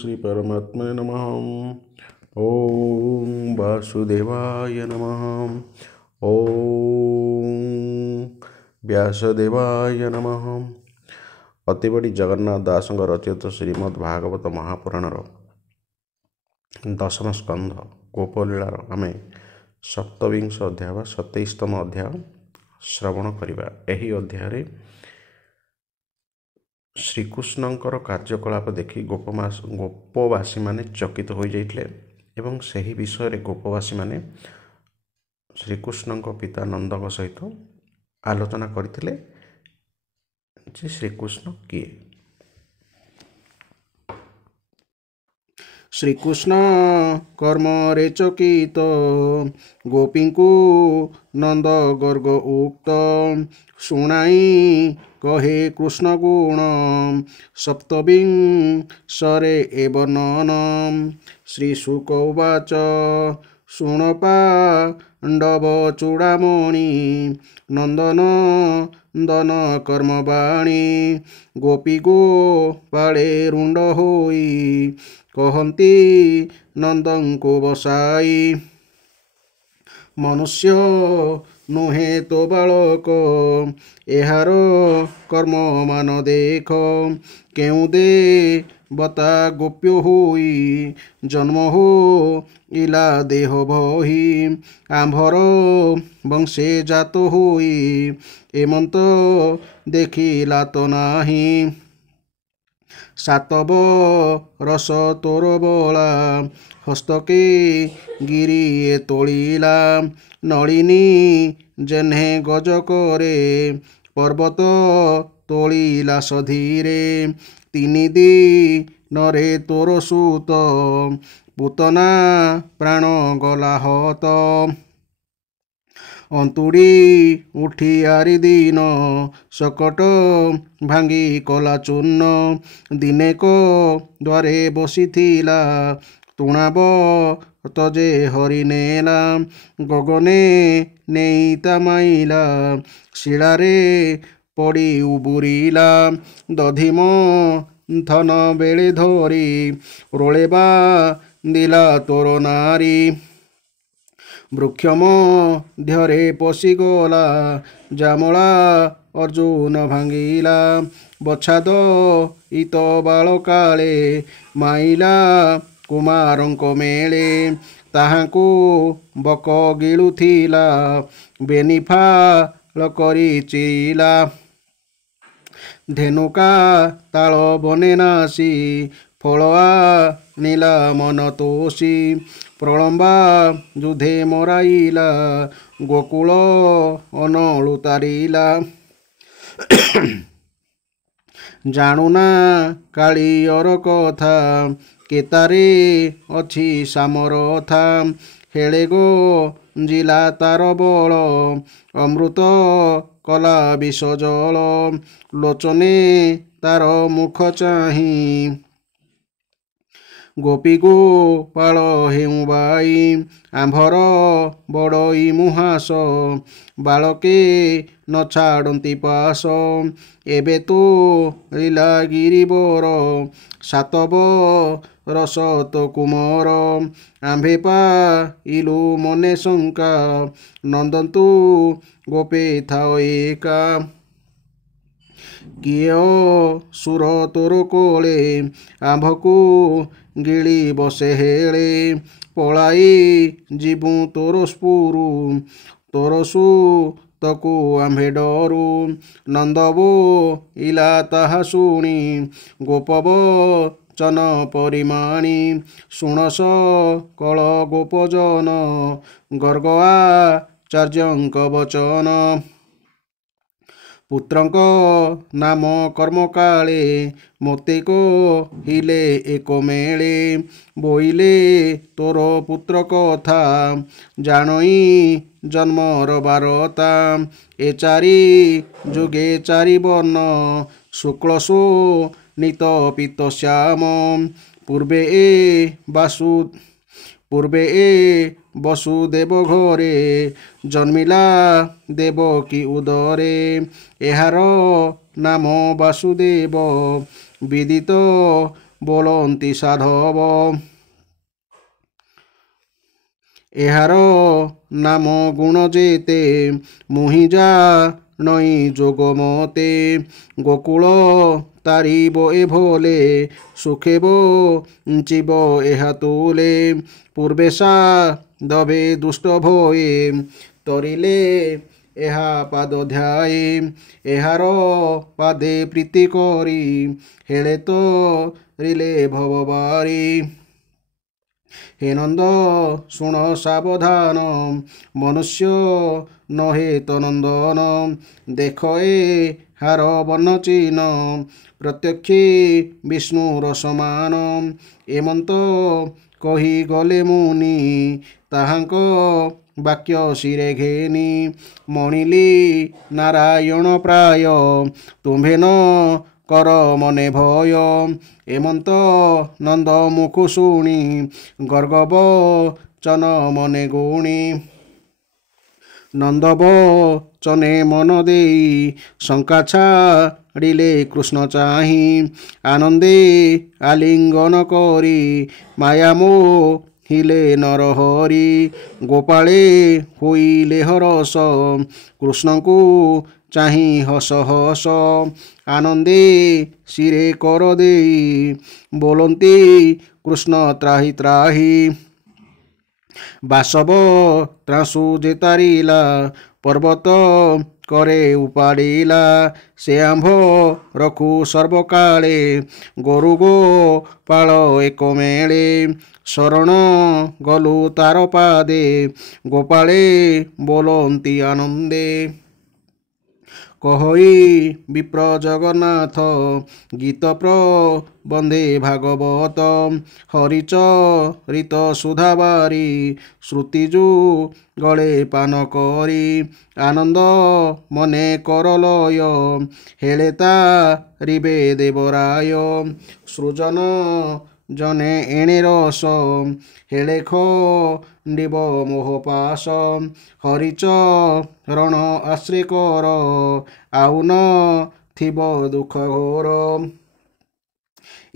श्री परमात्मने नमः। ओम वासुदेवाय नमः। ओम व्यासदेवाय नमः। अतिबड़ी जगन्नाथ दास रचित श्रीमद् भागवत महापुराणर दशम स्कंध गोपलीलार आमे सप्तविंश अध्याय व 27तम अध्याय श्रवण करिबा। एही अध्याय श्रीकृष्णंकर कार्यकलाप देखि गोपवासी माने चकित हो जाइथिले एवं सही विषय गोपवासी माने श्रीकृष्णंक पिता नंदक सहित आलोचना करथिले जे श्रीकृष्ण किए। श्रीकृष्ण कर्म रे चकित गोपींकु नंद गर्ग उक्त शुणाई कहे कृष्ण गुण सप्तविंशरे एव नन। श्री शुक उवाच शुण पाण्डव चूड़ामणि नंदन दन कर्मवाणी गोपी गोपाळे रुंड होई कहती नंदंको बसाई मनुष्य नुहे तो बालक एहार कर्म मान देख केउ दे बता गोप्य होई जन्म हो इला देह बही आंभर वंशे जात होई एमंत देखिला तो नाही सातव रस तोर बला हस्तके गिरिए तोलिला नलिनी जेन्हे गज करे पर्वत तोलिला सधीरे तिनि दिनरे तोर सुत पूतना प्राण गला हत अंतुड़ी उठी आरि दिन सकट भांगी कला चूर्ण दिने को द्वारे बसिथिला तुणाब तजे हरि नेला गगने नेईता माइला शिलारे पड़ी उबुरीला दधिम धन बेले धरी रोलेबा दिला तोर नारी वृक्ष मध्यरे पशिगला जामला अर्जुन भांगिला बछाद इत बालकाले माइला कुमारंक मेले ताहाकु बक गिलुथिला बेनिफाल करी चिला धेनुका ताल बने नासी फलआ नीला मन तोषी प्रलंबा जुधे मराइला गोकुल अनलु तारिला जाणुना कालियर कथा केतारे अछि सामरथा हेले गो जिला तार बल अमृत कला विष जल लोचने तार मुख चाही गोपी गोपाल हेउ बाई आंभर बड़ई मुहास बालके न छाड़ती पास एबे तो लीला गिरिवर सातव रस तो कुमर आंभे पाइलु मने शंका नंदन्तु गोपे थाओ एका किए सुर तोर कोले आंभकु गिली बसे हेले पलाई जीवु तोर स्पुरु तोर सु तकु आंभे डरु नंदबो इला ताहा शुणी गोपव चन परिमाणी शुणस कल गोपजन गर्गआ चार्यंक वचन पुत्रंक नाम कर्म काले मोते को हिले एक मेले बोइले तोर पुत्र कथा जानई जन्मर बारता ए चारि जुगे चारि वर्ण शुक्लसो नित पीत श्याम पूर्वे वसुदेव घरे जन्मिला देवकी उदरे एहार नाम वासुदेव विदित ବୋଲନ୍ତି ସାଧବ। ଏହାର ନାମ ଗୁଣ ଯେତେ ମୁହିଁ ଜାଣଇ ଯୋଗ ମତେ। ଗୋକୁଳ ତାରିବ ଏ ଭୋଲେ ସୁଖେ ବଞ୍ଚିବ ଏହା ତୁଲେ। ପୂର୍ବେ ଦବେ ଦୁଷ୍ଟ ଭଏ ତରିଲେ ଏହା ପାଦ ଧ୍ୟାଏ। ଏହାର ପାଦେ ପ୍ରୀତି କରି ହେଳେ ତରିଲେ ଭବବାରୀ। ହେ ନନ୍ଦ ଶୁଣ ସାବଧାନ ମନୁଷ୍ୟ ନହେ ତ ନନ୍ଦନ। ଦେଖ ଏହାର ବର୍ଣ୍ଣ ଚିହ୍ନ ପ୍ରତ୍ୟକ୍ଷେ ବିଷ୍ଣୁର ସମାନ। ଏମନ୍ତ କହି ଗଲେ ମୁନି ତାହାଙ୍କ ବାକ୍ୟ ଶିରେ ଘେନି। ମଣିଲି ନାରାୟଣ ପ୍ରାୟ ତୁମ୍ଭେ ନ କର ମନେ ଭୟ। ଏମନ୍ତ ନନ୍ଦ ମୁଖୁ ଶୁଣି ଗର୍ଗବଚନ ମନେ ଗୁଣି। ନନ୍ଦ ବଚନେ ମନ ଦେଇ ଶଙ୍କା ଛାଡ଼ିଲେ କୃଷ୍ଣ ଚାହିଁ। ଆନନ୍ଦେ ଆଲିଙ୍ଗନ କରି ମାୟା ମୋହିଲେ ନରହରି। ଗୋପାଳେ ହୋଇଲେ ହରସ କୃଷ୍ଣଙ୍କୁ ଚାହିଁ ହସ ହସ। ଆନନ୍ଦେ ଶିରେ କର ଦେଇ ବୋଲନ୍ତି କୃଷ୍ଣ ତ୍ରାହି ତ୍ରାହି। ବାସବ ତ୍ରାସୁ ଯେ ତାରିଲା ପର୍ବତ କରେ ଉପାଡ଼ିଲା। ସେ ଆମ୍ଭ ରଖୁ ସର୍ବକାଳେ ଗୋରୁ ଗୋପାଳ ଏକ ମେଳେ। ଶରଣ ଗଲୁ ତାର ପାଦେ ଗୋପାଳେ ବୋଲନ୍ତି ଆନନ୍ଦେ। କହଇ ବିପ୍ର ଜଗନ୍ନାଥ ଗୀତ ପ୍ରବନ୍ଧେ ଭାଗବତ। ହରିଚରିତ ସୁଧାବାରୀ ଶ୍ରୁତି ଯୁଗଳେ ପାନ କରି। ଆନନ୍ଦ ମନେ କର ଲୟ ହେଳେ ତାରିବେ ଦେବରାୟ। ସୃଜନ ଜନେ ଏଣେ ରସ ହେଳେ ଖଣ୍ଡିବ ମୋହପାଶ। ହରିଚରଣ ଆଶ୍ରେ କର ଆଉ ନ ଥିବ ଦୁଃଖ ଘୋର।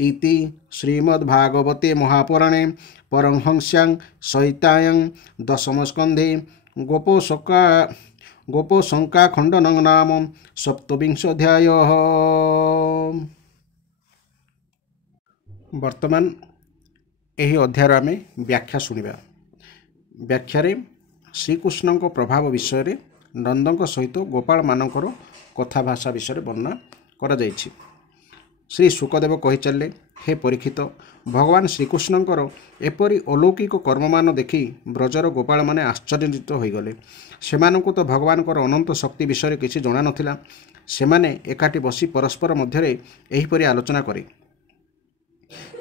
ଇତି ଶ୍ରୀମଦ୍ଭାଗବତେ ମହାପୁରାଣେ ପରମହଂସ୍ୟାଂ ସଂହିତାୟାଂ ଦଶମ ସ୍କନ୍ଧେ ଗୋପଶଙ୍କା ଖଣ୍ଡନଂ ନାମ ସପ୍ତବିଂଶୋऽଧ୍ୟାୟଃ। ବର୍ତ୍ତମାନ ଏହି ଅଧ୍ୟାୟର ଆମେ ବ୍ୟାଖ୍ୟା ଶୁଣିବା। ବ୍ୟାଖ୍ୟାରେ ଶ୍ରୀକୃଷ୍ଣଙ୍କ ପ୍ରଭାବ ବିଷୟରେ ନନ୍ଦଙ୍କ ସହିତ ଗୋପାଳମାନଙ୍କର କଥାଭାଷା ବିଷୟରେ ବର୍ଣ୍ଣନା କରାଯାଇଛି। ଶ୍ରୀ ଶୁକଦେବ କହିଚାଲିଲେ, ହେ ପରୀକ୍ଷିତ, ଭଗବାନ ଶ୍ରୀକୃଷ୍ଣଙ୍କର ଏପରି ଅଲୌକିକ କର୍ମମାନ ଦେଖି ବ୍ରଜର ଗୋପାଳମାନେ ଆଶ୍ଚର୍ଯ୍ୟଚକିତ ହୋଇଗଲେ। ସେମାନଙ୍କୁ ତ ଭଗବାନଙ୍କର ଅନନ୍ତ ଶକ୍ତି ବିଷୟରେ କିଛି ଜଣାନଥିଲା। ସେମାନେ ଏକାଠି ବସି ପରସ୍ପର ମଧ୍ୟରେ ଏହିପରି ଆଲୋଚନା କରେ,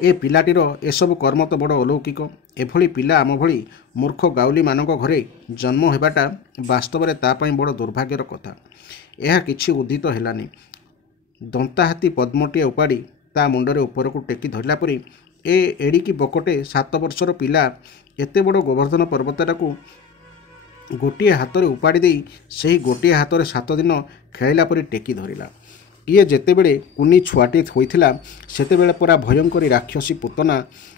ଏ ପିଲାଟିର ଏସବୁ କର୍ମ ତ ବଡ଼ ଅଲୌକିକ। ଏଭଳି ପିଲା ଆମ ଭଳି ମୂର୍ଖ ଗାଉଲିମାନଙ୍କ ଘରେ ଜନ୍ମ ହେବାଟା ବାସ୍ତବରେ ତା ପାଇଁ ବଡ଼ ଦୁର୍ଭାଗ୍ୟର କଥା। ଏହା କିଛି ଉଦ୍ଧିତ ହେଲାନି। ଦନ୍ତାହାତୀ ପଦ୍ମଟିଏ ଉପାଡ଼ି ତା ମୁଣ୍ଡରେ ଉପରକୁ ଟେକି ଧରିଲା ପରି ଏ ଏଡ଼ିକି ବକଟେ 7 ବର୍ଷର ପିଲା ଏତେ ବଡ଼ ଗୋବର୍ଦ୍ଧନ ପର୍ବତଟାକୁ ଗୋଟିଏ ହାତରେ ଉପାଡ଼ି ଦେଇ ସେହି ଗୋଟିଏ ହାତରେ 7 ଦିନ ଖେଳିଲା ପରି ଟେକି ଧରିଲା। ଇଏ ଯେତେବେଳେ କୁନି ଛୁଆଟିଏ ହୋଇଥିଲା ସେତେବେଳେ ପରା ଭୟଙ୍କରୀ ରାକ୍ଷସୀ ପୂତନା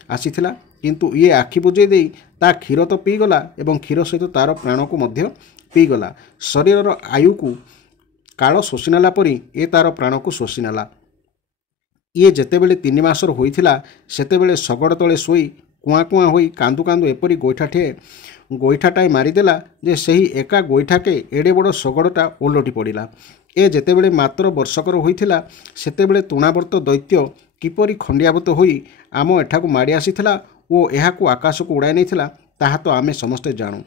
ଆସିଥିଲା, କିନ୍ତୁ ଇଏ ଆଖି ବୁଜେଇ ଦେଇ ତା କ୍ଷୀର ତ ପିଇଗଲା ଏବଂ କ୍ଷୀର ସହିତ ତାର ପ୍ରାଣକୁ ମଧ୍ୟ ପିଇଗଲା। ଶରୀରର ଆୟୁକୁ କାଳ ଶୋଷିନେଲା ପରି ଏ ତାର ପ୍ରାଣକୁ ଶୋଷିନେଲା। ଇଏ ଯେତେବେଳେ 3 ମାସର ହୋଇଥିଲା ସେତେବେଳେ ଶଗଡ଼ ତଳେ ଶୋଇ କୁଆଁ କୁଆଁ ହୋଇ କାନ୍ଦୁ କାନ୍ଦୁ ଏପରି ଗୋଇଠାଟାଏ ମାରିଦେଲା ଯେ ସେହି ଏକା ଗୋଇଠାକେ ଏଡ଼େ ବଡ଼ ଶଗଡ଼ଟା ଓଲଟି ପଡ଼ିଲା। ଏ ଯେତେବେଳେ ମାତ୍ର ବର୍ଷକର ହୋଇଥିଲା ସେତେବେଳେ ତୃଣାବର୍ତ୍ତ ଦୈତ୍ୟ କିପରି ଖଣ୍ଡିଆଭୂତ ହୋଇ ଆମ ଏଠାକୁ ମାଡ଼ି ଆସିଥିଲା ଓ ଏହାକୁ ଆକାଶକୁ ଉଡ଼ାଇ ନେଇଥିଲା ତାହା ତ ଆମେ ସମସ୍ତେ ଜାଣୁ।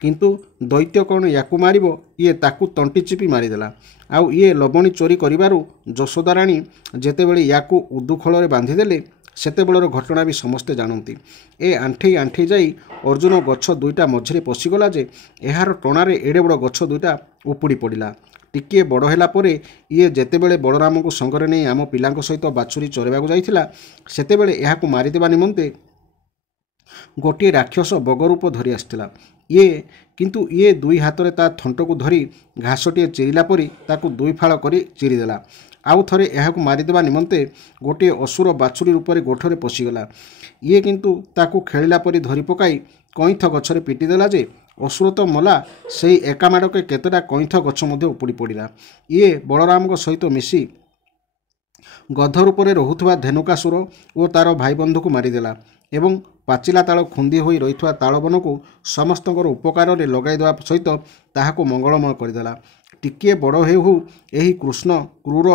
କିନ୍ତୁ ଦୈତ୍ୟ କ'ଣ ୟାକୁ ମାରିବ, ଇଏ ତାକୁ ତଣ୍ଟି ଚିପି ମାରିଦେଲା। ଆଉ ଇଏ ଲବଣୀ ଚୋରି କରିବାରୁ ଯଶୋଦାରାଣୀ ଯେତେବେଳେ ୟାକୁ ଉଦୁଖଳରେ ବାନ୍ଧିଦେଲେ ସେତେବେଳର ଘଟଣା ବି ସମସ୍ତେ ଜାଣନ୍ତି। ଏ ଆଣ୍ଠେଇ ଆଣ୍ଠେଇ ଯାଇ ଅର୍ଜୁନ ଗଛ 2ଟା ମଝିରେ ପଶିଗଲା ଯେ ଏହାର ଟଣାରେ ଏଡ଼େ ବଡ଼ ଗଛ 2ଟା ଉପୁଡ଼ି ପଡ଼ିଲା। ଟିକିଏ ବଡ଼ ହେଲା ପରେ ଇଏ ଯେତେବେଳେ ବଳରାମଙ୍କୁ ସଙ୍ଗରେ ନେଇ ଆମ ପିଲାଙ୍କ ସହିତ ବାଛୁରୀ ଚରେଇବାକୁ ଯାଇଥିଲା ସେତେବେଳେ ଏହାକୁ ମାରିଦେବା ନିମନ୍ତେ ଗୋଟିଏ ରାକ୍ଷସ ବଗରୂପ ଧରି ଆସିଥିଲା। କିନ୍ତୁ ଇଏ 2 ହାତରେ ତା ଥଣ୍ଟକୁ ଧରି ଘାସଟିଏ ଚିରିଲା ପରି ତାକୁ 2 ଫାଳ କରି ଚିରିଦେଲା। ଆଉ ଥରେ ଏହାକୁ ମାରିଦେବା ନିମନ୍ତେ ଗୋଟିଏ ଅସୁର ବାଛୁରୀ ରୂପରେ ଗୋଠରେ ପଶିଗଲା। ଇଏ କିନ୍ତୁ ତାକୁ ଖେଳିଲା ପରି ଧରି ପକାଇ କଇଁଥ ଗଛରେ ପିଟିଦେଲା ଯେ ଅସୁର ତ ମଲା, ସେଇ ଏକା ମାଡ଼କେ କେତେଟା କଇଁଥ ଗଛ ମଧ୍ୟ ଉପୁଡ଼ି ପଡ଼ିଲା। ଇଏ ବଳରାମଙ୍କ ସହିତ ମିଶି ଗଧ ରୂପରେ ରହୁଥିବା ଧେନୁକାସୁର ଓ ତାର ଭାଇବନ୍ଧୁକୁ ମାରିଦେଲା ଏବଂ ପାଚିଲା ତାଳ ଖୁନ୍ଦି ହୋଇ ରହିଥିବା ତାଳବନକୁ ସମସ୍ତଙ୍କର ଉପକାରରେ ଲଗାଇ ଦେବା ସହିତ ତାହାକୁ ମଙ୍ଗଳମୟ କରିଦେଲା। ଟିକିଏ ବଡ଼ ହେଉ ହେଉ ଏହି କୃଷ୍ଣ କ୍ରୂର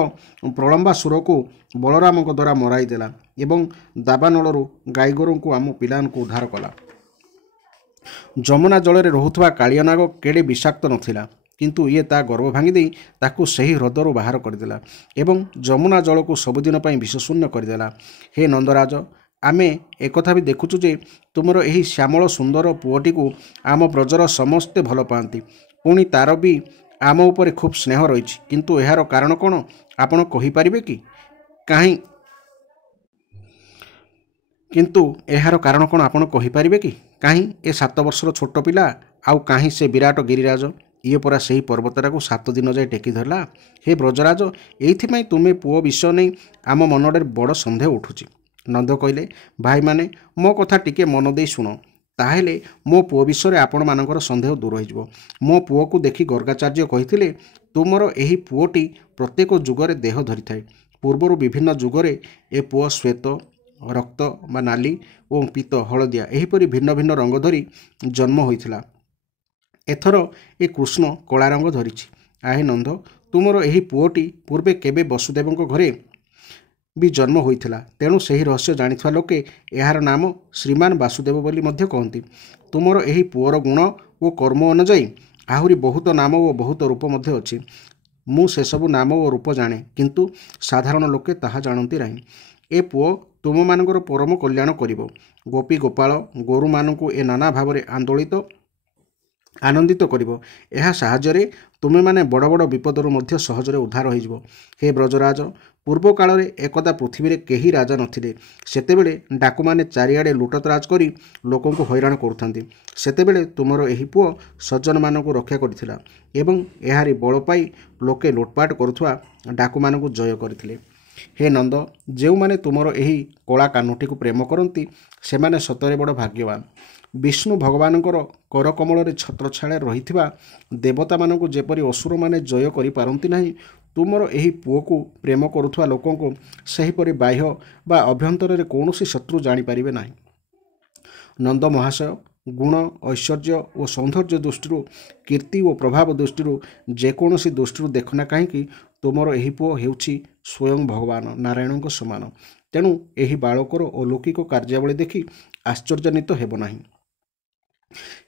ପ୍ରଳମ୍ବାସୁରକୁ ବଳରାମଙ୍କ ଦ୍ୱାରା ମରାଇଦେଲା ଏବଂ ଦାବାନଳରୁ ଗାଈଗୋରୁଙ୍କୁ ଆମ ପିଲାମାନଙ୍କୁ ଉଦ୍ଧାର କଲା। ଯମୁନା ଜଳରେ ରହୁଥିବା କାଳିଅନାଗ କେଡ଼େ ବିଷାକ୍ତ ନଥିଲା, କିନ୍ତୁ ଇଏ ତା ଗର୍ବ ଭାଙ୍ଗିଦେଇ ତାକୁ ସେହି ହ୍ରଦରୁ ବାହାର କରିଦେଲା ଏବଂ ଯମୁନା ଜଳକୁ ସବୁଦିନ ପାଇଁ ବିଷଶୂନ୍ୟ କରିଦେଲା। ହେ ନନ୍ଦରାଜ, ଆମେ ଏକଥା ବି ଦେଖୁଛୁ ଯେ ତୁମର ଏହି ଶ୍ୟାମଳ ସୁନ୍ଦର ପୁଅଟିକୁ ଆମ ବ୍ରଜର ସମସ୍ତେ ଭଲ ପାଆନ୍ତି। ପୁଣି ତାର ବି ଆମ ଉପରେ ଖୁବ୍ ସ୍ନେହ ରହିଛି, କିନ୍ତୁ ଏହାର କାରଣ କ'ଣ ଆପଣ କହିପାରିବେ କି? କାହିଁ ଏ 7 ବର୍ଷର ଛୋଟ ପିଲା, ଆଉ କାହିଁ ସେ ବିରାଟ ଗିରିରାଜ? ଇଏ ପରା ସେହି ପର୍ବତଟାକୁ 7 ଦିନ ଯାଏ ଟେକି ଧରିଲା। ହେ ବ୍ରଜରାଜ, ଏଇଥିପାଇଁ ତୁମେ ପୁଅ ବିଷୟ ନେଇ ଆମ ମନରେ ବଡ଼ ସନ୍ଦେହ ଉଠୁଛି। ନନ୍ଦ କହିଲେ, ଭାଇମାନେ, ମୋ କଥା ଟିକେ ମନ ଦେଇ ଶୁଣ, ତାହେଲେ ମୋ ପୁଅ ବିଷୟରେ ଆପଣମାନଙ୍କର ସନ୍ଦେହ ଦୂର ହୋଇଯିବ। ମୋ ପୁଅକୁ ଦେଖି ଗର୍ଗାଚାର୍ଯ୍ୟ କହିଥିଲେ, ତୁମର ଏହି ପୁଅଟି ପ୍ରତ୍ୟେକ ଯୁଗରେ ଦେହ ଧରିଥାଏ। ପୂର୍ବରୁ ବିଭିନ୍ନ ଯୁଗରେ ଏ ପୁଅ ଶ୍ୱେତ, ରକ୍ତ ବା ନାଲି ଓ ପୀତ ହଳଦିଆ ଏହିପରି ଭିନ୍ନ ଭିନ୍ନ ରଙ୍ଗ ଧରି ଜନ୍ମ ହୋଇଥିଲା। ଏଥର ଏ କୃଷ୍ଣ କଳା ରଙ୍ଗ ଧରିଛି। ଆହେ ନନ୍ଦ, ତୁମର ଏହି ପୁଅଟି ପୂର୍ବେ କେବେ ବସୁଦେବଙ୍କ ଘରେ ବି ଜନ୍ମ ହୋଇଥିଲା, ତେଣୁ ସେହି ରହସ୍ୟ ଜାଣିଥିବା ଲୋକେ ଏହାର ନାମ ଶ୍ରୀମାନ ବାସୁଦେବ ବୋଲି ମଧ୍ୟ କହନ୍ତି। ତୁମର ଏହି ପୁଅର ଗୁଣ ଓ କର୍ମ ଅନୁଯାୟୀ ଆହୁରି ବହୁତ ନାମ ଓ ବହୁତ ରୂପ ମଧ୍ୟ ଅଛି। ମୁଁ ସେସବୁ ନାମ ଓ ରୂପ ଜାଣେ, କିନ୍ତୁ ସାଧାରଣ ଲୋକେ ତାହା ଜାଣନ୍ତି ନାହିଁ। ଏ ପୁଅ ତୁମମାନଙ୍କର ପରମ କଲ୍ୟାଣ କରିବ। ଗୋପୀ ଗୋପାଳ ଗୋରୁମାନଙ୍କୁ ଏ ନାନା ଭାବରେ ଆନନ୍ଦିତ କରିବ। ଏହା ସାହାଯ୍ୟରେ ତୁମେମାନେ ବଡ଼ ବଡ଼ ବିପଦରୁ ମଧ୍ୟ ସହଜରେ ଉଦ୍ଧାର ହୋଇଯିବ। ହେ ବ୍ରଜରାଜ, ପୂର୍ବ କାଳରେ ଏକଦା ପୃଥିବୀରେ କେହି ରାଜା ନଥିଲେ। ସେତେବେଳେ ଡାକୁମାନେ ଚାରିଆଡ଼େ ଲୁଟତରାଜ କରି ଲୋକଙ୍କୁ ହଇରାଣ କରୁଥାନ୍ତି। ସେତେବେଳେ ତୁମର ଏହି ପୁଅ ସଜ୍ଜନମାନଙ୍କୁ ରକ୍ଷା କରିଥିଲା ଏବଂ ଏହାରି ବଳ ପାଇ ଲୋକେ ଲୁଟପାଟ କରୁଥିବା ଡାକୁମାନଙ୍କୁ ଜୟ କରିଥିଲେ। ହେ ନନ୍ଦ, ଯେଉଁମାନେ ତୁମର ଏହି କଳା କାହ୍ନୁଟିକୁ ପ୍ରେମ କରନ୍ତି, ସେମାନେ ସତରେ ବଡ଼ ଭାଗ୍ୟବାନ। ବିଷ୍ଣୁ ଭଗବାନଙ୍କର କରକମଳରେ ଛତ୍ରଛାୟାରେ ରହିଥିବା ଦେବତାମାନଙ୍କୁ ଯେପରି ଅସୁରମାନେ ଜୟ କରିପାରନ୍ତି ନାହିଁ, ତୁମର ଏହି ପୁଅକୁ ପ୍ରେମ କରୁଥିବା ଲୋକଙ୍କୁ ସେହିପରି ବାହ୍ୟ ବା ଅଭ୍ୟନ୍ତରରେ କୌଣସି ଶତ୍ରୁ ଜାଣିପାରିବେ ନାହିଁ। ନନ୍ଦ ମହାଶୟ, ଗୁଣ, ଐଶ୍ୱର୍ଯ୍ୟ ଓ ସୌନ୍ଦର୍ଯ୍ୟ ଦୃଷ୍ଟିରୁ, କୀର୍ତ୍ତି ଓ ପ୍ରଭାବ ଦୃଷ୍ଟିରୁ, ଯେକୌଣସି ଦୃଷ୍ଟିରୁ ଦେଖନା କାହିଁକି, ତୁମର ଏହି ପୁଅ ହେଉଛି ସ୍ୱୟଂ ଭଗବାନ ନାରାୟଣଙ୍କ ସମାନ। ତେଣୁ ଏହି ବାଳକର ଅଲୌକିକ କାର୍ଯ୍ୟାବଳୀ ଦେଖି ଆଶ୍ଚର୍ଯ୍ୟାନ୍ୱିତ ହେବ ନାହିଁ।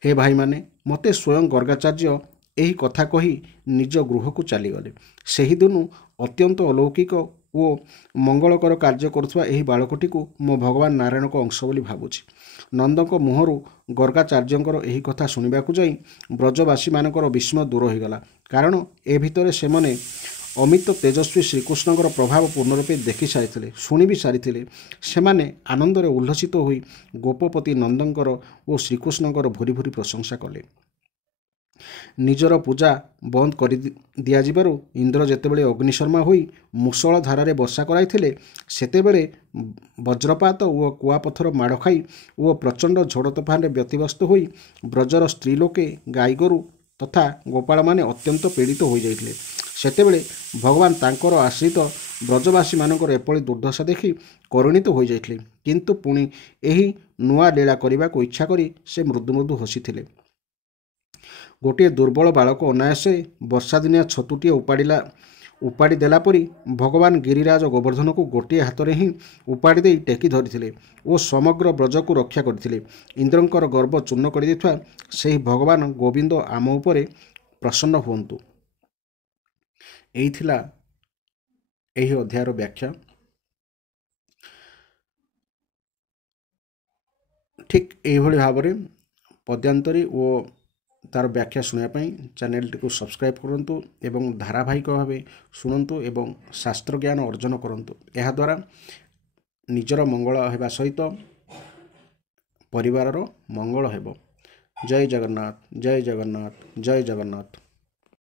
ହେ ଭାଇମାନେ, ମୋତେ ସ୍ୱୟଂ ଗର୍ଗାଚାର୍ଯ୍ୟ ଏହି କଥା କହି ନିଜ ଗୃହକୁ ଚାଲିଗଲେ। ସେହିଦିନୁ ଅତ୍ୟନ୍ତ ଅଲୌକିକ ଓ ମଙ୍ଗଳକର କାର୍ଯ୍ୟ କରୁଥିବା ଏହି ବାଳକଟିକୁ ମୁଁ ଭଗବାନ ନାରାୟଣଙ୍କ ଅଂଶ ବୋଲି ଭାବୁଛି। ନନ୍ଦଙ୍କ ମୁହଁରୁ ଗର୍ଗାଚାର୍ଯ୍ୟଙ୍କର ଏହି କଥା ଶୁଣିବାକୁ ଯାଇ ବ୍ରଜବାସୀମାନଙ୍କର ବିସ୍ମୟ ଦୂର ହୋଇଗଲା, କାରଣ ଏ ଭିତରେ ସେମାନେ ଅମିତ ତେଜସ୍ୱୀ ଶ୍ରୀକୃଷ୍ଣଙ୍କର ପ୍ରଭାବ ପୂର୍ଣ୍ଣ ରୂପେ ଦେଖି ସାରିଥିଲେ, ଶୁଣି ବି ସାରିଥିଲେ। ସେମାନେ ଆନନ୍ଦରେ ଉଲ୍ଲସିତ ହୋଇ ଗୋପପତି ନନ୍ଦଙ୍କର ଓ ଶ୍ରୀକୃଷ୍ଣଙ୍କର ଭୁରି ଭୁରି ପ୍ରଶଂସା କଲେ। ନିଜର ପୂଜା ବନ୍ଦ କରି ଦିଆଯିବାରୁ ଇନ୍ଦ୍ର ଯେତେବେଳେ ଅଗ୍ନିଶର୍ମା ହୋଇ ମୂଷଳ ଧାରାରେ ବର୍ଷା କରାଇଥିଲେ, ସେତେବେଳେ ବଜ୍ରପାତ ଓ କୁଆପଥର ମାଡ଼ ଖାଇ ଓ ପ୍ରଚଣ୍ଡ ଝଡ଼ ତୋଫାନରେ ବ୍ୟତିବ୍ୟସ୍ତ ହୋଇ ବ୍ରଜର ସ୍ତ୍ରୀଲୋକେ, ଗାଈଗୋରୁ ତଥା ଗୋପାଳମାନେ ଅତ୍ୟନ୍ତ ପୀଡ଼ିତ ହୋଇଯାଇଥିଲେ। ସେତେବେଳେ ଭଗବାନ ତାଙ୍କର ଆଶ୍ରିତ ବ୍ରଜବାସୀମାନଙ୍କର ଏପରି ଦୁର୍ଦ୍ଦଶା ଦେଖି କରୁଣିତ ହୋଇଯାଇଥିଲେ, କିନ୍ତୁ ପୁଣି ଏହି ନୂଆ ଲୀଳା କରିବାକୁ ଇଚ୍ଛା କରି ସେ ମୃଦୁ ମୃଦୁ ହସିଥିଲେ। ଗୋଟିଏ ଦୁର୍ବଳ ବାଳକ ଅନାୟାସେ ବର୍ଷାଦିନିଆ ଛତୁଟିଏ ଉପାଡ଼ି ଦେଲା ପରି ଭଗବାନ ଗିରିରାଜ ଗୋବର୍ଦ୍ଧନକୁ ଗୋଟିଏ ହାତରେ ହିଁ ଉପାଡ଼ି ଦେଇ ଟେକି ଧରିଥିଲେ ଓ ସମଗ୍ର ବ୍ରଜକୁ ରକ୍ଷା କରିଥିଲେ। ଇନ୍ଦ୍ରଙ୍କର ଗର୍ବ ଚୂର୍ଣ୍ଣ କରିଦେଇଥିବା ସେହି ଭଗବାନ ଗୋବିନ୍ଦ ଆମ ଉପରେ ପ୍ରସନ୍ନ ହୁଅନ୍ତୁ। ଏହି ଥିଲା ଏହି ଅଧ୍ୟାୟର ବ୍ୟାଖ୍ୟା। ଠିକ୍ ଏଇଭଳି ଭାବରେ ପଦ୍ୟାନ୍ତରୀ ଓ ତାର ବ୍ୟାଖ୍ୟା ଶୁଣିବା ପାଇଁ ଚ୍ୟାନେଲଟିକୁ ସବସ୍କ୍ରାଇବ୍ କରନ୍ତୁ ଏବଂ ଧାରାବାହିକ ଭାବେ ଶୁଣନ୍ତୁ ଏବଂ ଶାସ୍ତ୍ର ଜ୍ଞାନ ଅର୍ଜନ କରନ୍ତୁ। ଏହାଦ୍ୱାରା ନିଜର ମଙ୍ଗଳ ହେବା ସହିତ ପରିବାରର ମଙ୍ଗଳ ହେବ। ଜୟ ଜଗନ୍ନାଥ, ଜୟ ଜଗନ୍ନାଥ, ଜୟ ଜଗନ୍ନାଥ।